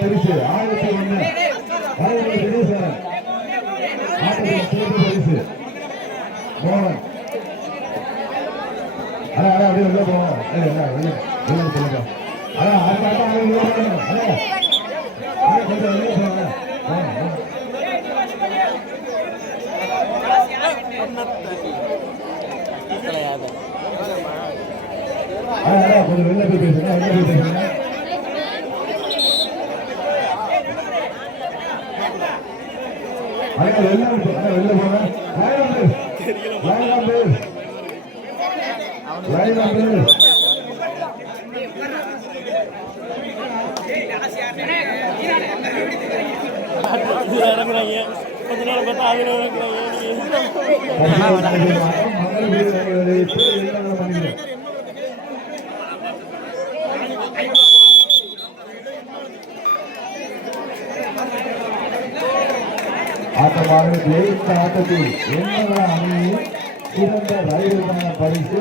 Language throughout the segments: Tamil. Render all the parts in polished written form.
பரிசு 1001 பரிசு மோகன். அப்படியே உள்ள போவோம். சொல்லுங்க. கொஞ்சம் வெளில போய் பேசுங்க. வெளில போங்க. கொஞ்ச நேரம் பார்த்தா ஆட்டமாக ஜெயித்த ஆட்டத்தில் எந்த அணியில் சிறந்த ரயிலுக்கான பரிசு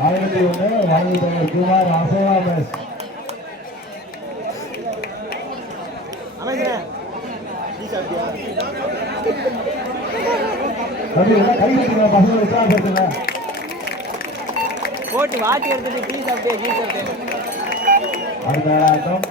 1001 வழங்குபவர் குமார் அசோகாமஸ். போட்டு வாட்டி எடுத்துட்டு டீ சாப்பிட்டே அடுத்த ஆட்டம்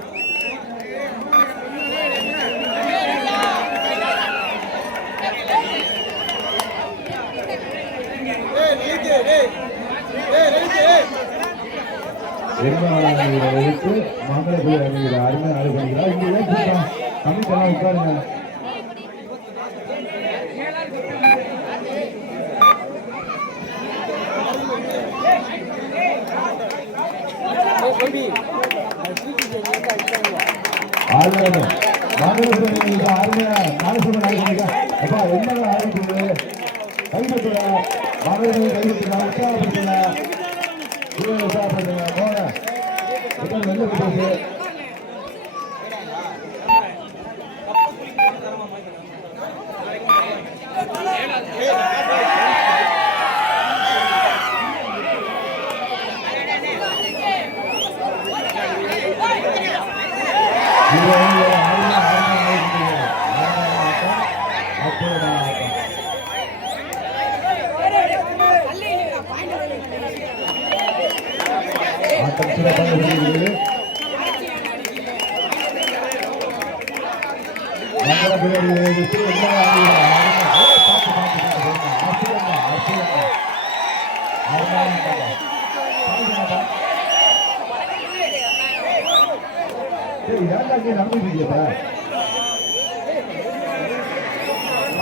எடுத்து மங்களபுரி அணிகிறார். அருமை ஆடு பண்ணுகிறார். இங்கே கமிட்டெல்லாம் உட்காருங்க.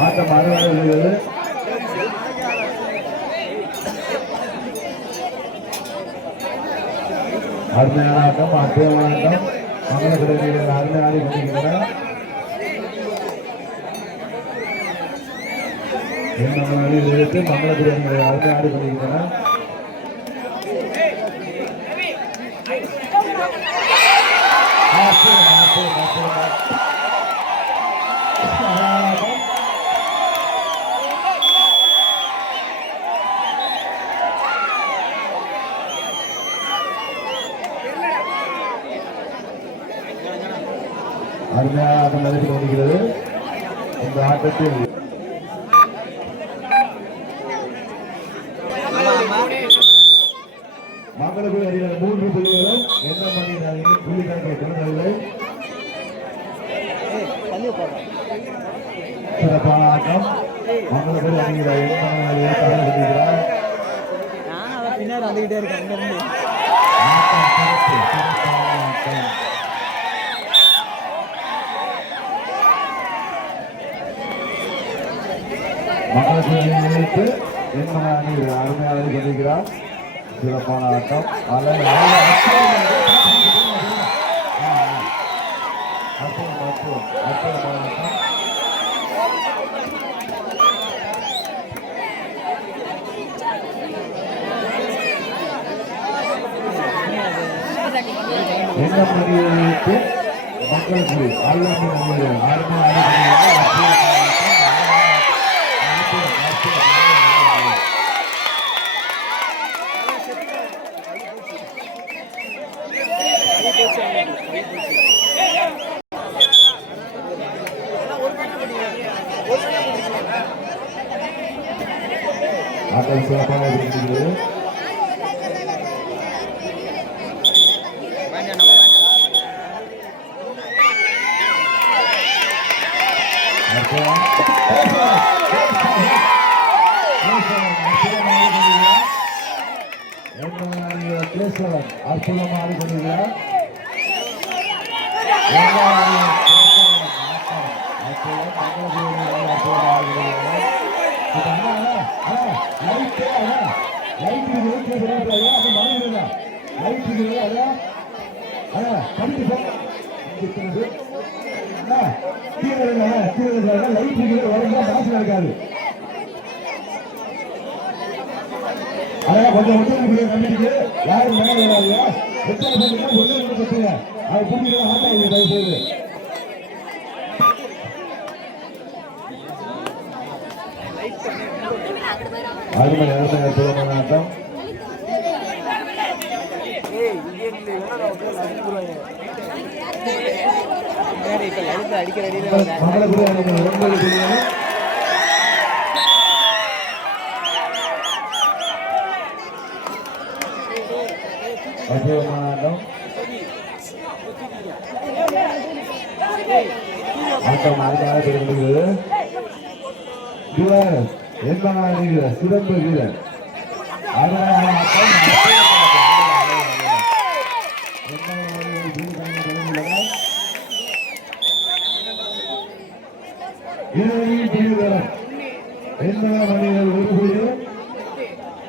ஆட்டம் அருமையாக அருமையான ஆட்டம். அற்புதமான ஆட்டம். மங்களபுரி அருமை ஆடி கொண்டிருக்கிறார். எடுத்து மங்களபுரி அருமை ஆடி கொண்டிருக்கிறார். அருமையான ஆட்டம் நடைபெற்று கொண்டிருக்கிறது. இந்த ஆட்டத்தில் மங்களபுரி அணியினர் 3 புள்ளிகளும் எந்த மணியினர் புள்ளி கணக்கில் திறந்தவில்லை. சிறப்பான ஆட்டம். மங்களபுரி அணியினர் கொண்டிருக்கிறார். பின்னாடி வந்துகிட்டே இருக்கு. மங்களபுரி நினைத்து அருமையாக கொண்டிருக்கிறார். சிறப்பான ஆட்டம். அற்புதமான ஆட்டம். என்ன மணிக்கு மக்கள் குடி ஆளுநர் நம்புகிறார் ஆளுநர் ஆட்டம் சிறப்பாக இருக்கிறது. அற்புதமாக ஆடிக்கொண்டிருக்கிறார். இருக்காது. அதெல்லாம் கொஞ்சம் கண்டிக்கு யாரும் மேலே கத்துங்க அதை புரிஞ்சுக்க ஆட்டாங்க தயவு செய்து. அருமை அற்புதமான ஆட்டம். சிறப்பு வீரர் மனிதர்கள் ஒரு புள்ளி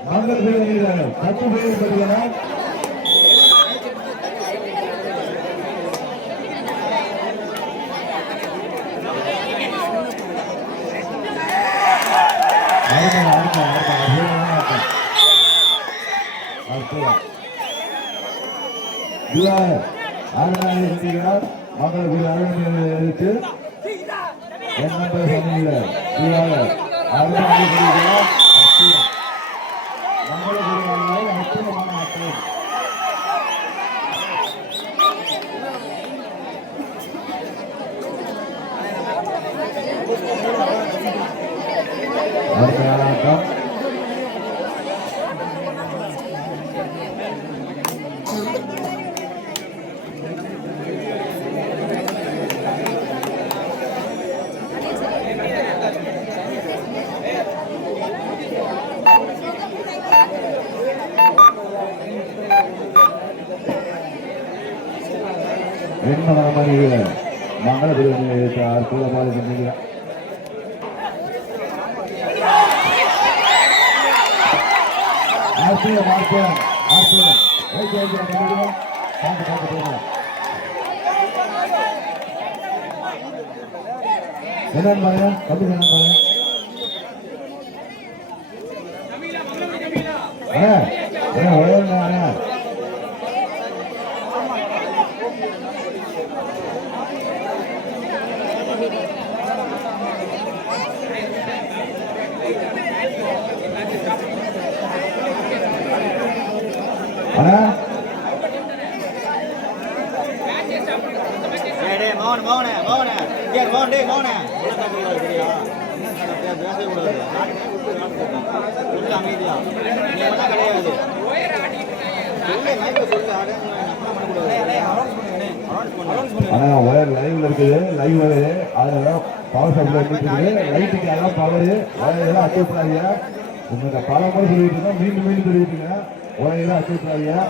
நாங்கள் பேர் 10 பேர் பெறுகிறார். மகளுக்கு அற்புதமாக செஞ்சுக்கிறார். என்னன்னு பாருங்க கம்பி என்ன பாருங்க ஒயர் லைவ்ல இருக்குது. லைவ் அதுல பவர் சப்ளை இருக்குது. லைட்டுக்கு எல்லாம் பவர் ஒயர் அட்ஜஸ்ட் ஆகியா உங்களுக்கு பல முறை சொல்லிட்டு இருக்கோம். மீண்டும் சொல்லிட்டு இருக்கேன். Wire adjust ஆகியா